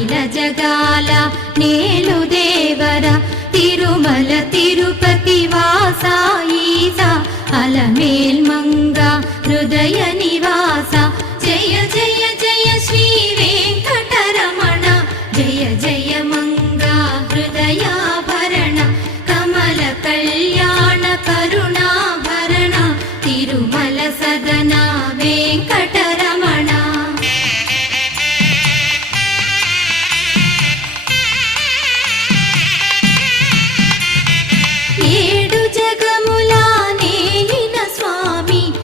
అఖిల జగాల నేలు దేవర తిరుమల తిరుపతి వాస ఈసా అలమేల్ మంగ హృదయ నివాస జయ జయ జయ శ్రీ వెంకటరమణ జయ జయ మంగ హృదయాభరణ కమల కళ్యాణ కరుణాభరణ తిరుమల సదన వెంకట